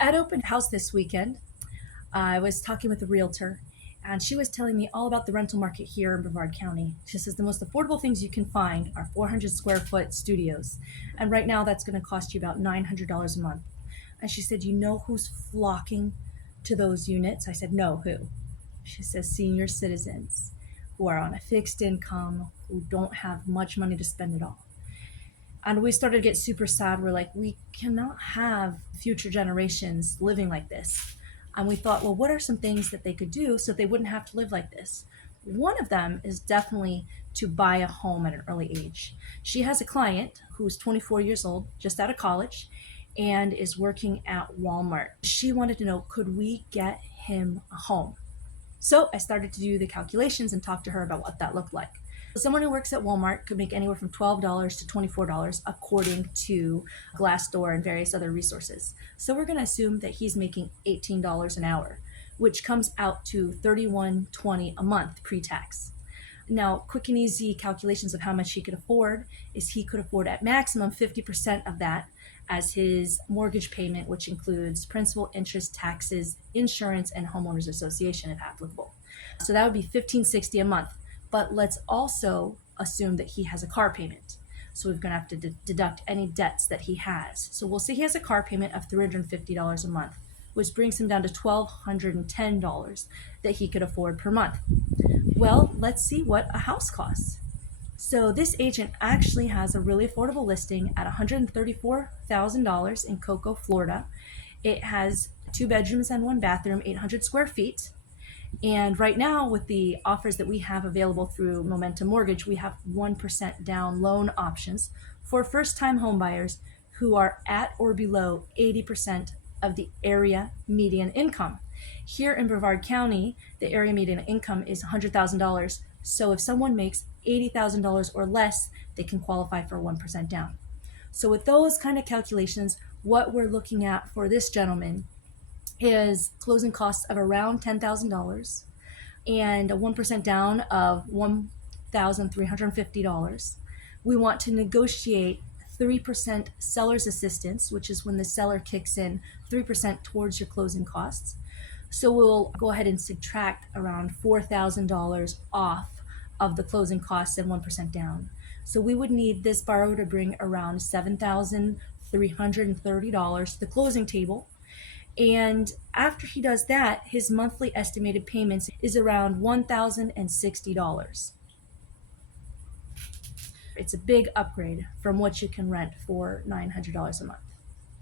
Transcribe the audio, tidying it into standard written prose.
At open house this weekend, I was talking with a realtor, and she was telling me all about the rental market here in Brevard County. She says the most affordable things you can find are 400 square foot studios. And right now, that's going to cost you about $900 a month. And she said, "You know who's flocking to those units?" I said, "No, who?" She says, "Senior citizens who are on a fixed income, who don't have much money to spend at all." And we started to get super sad. We're like, we cannot have future generations living like this. And we thought, well, what are some things that they could do so they wouldn't have to live like this? One of them is definitely to buy a home at an early age. She has a client who's 24 years old, just out of college, and is working at Walmart. She wanted to know, could we get him a home? So I started to do the calculations and talk to her about what that looked like. Someone who works at Walmart could make anywhere from $12 to $24 according to Glassdoor and various other resources. So we're going to assume that he's making $18 an hour, which comes out to $31.20 a month pre-tax. Now, quick and easy calculations of how much he could afford is he could afford at maximum 50% of that as his mortgage payment, which includes principal, interest, taxes, insurance, and homeowners association if applicable. So that would be $1,560 a month. But let's also assume that he has a car payment. So we're going to have to deduct any debts that he has. So we'll say he has a car payment of $350 a month, which brings him down to $1,210 that he could afford per month. Well, let's see what a house costs. So this agent actually has a really affordable listing at $134,000 in Cocoa, Florida. It has 2 bedrooms and 1 bathroom, 800 square feet. And right now, with the offers that we have available through Momentum Mortgage, we have 1% down loan options for first-time homebuyers who are at or below 80% of the area median income. Here in Brevard County, the area median income is $100,000. So if someone makes $80,000 or less, they can qualify for 1% down. So with those kind of calculations, what we're looking at for this gentleman is closing costs of around $10,000 and a 1% down of $1,350. We want to negotiate 3% seller's assistance, which is when the seller kicks in 3% towards your closing costs. So we'll go ahead and subtract around $4,000 off of the closing costs and 1% down. So we would need this borrower to bring around $7,330 to the closing table. And after he does that, his monthly estimated payments is around $1,060. It's a big upgrade from what you can rent for $900 a month.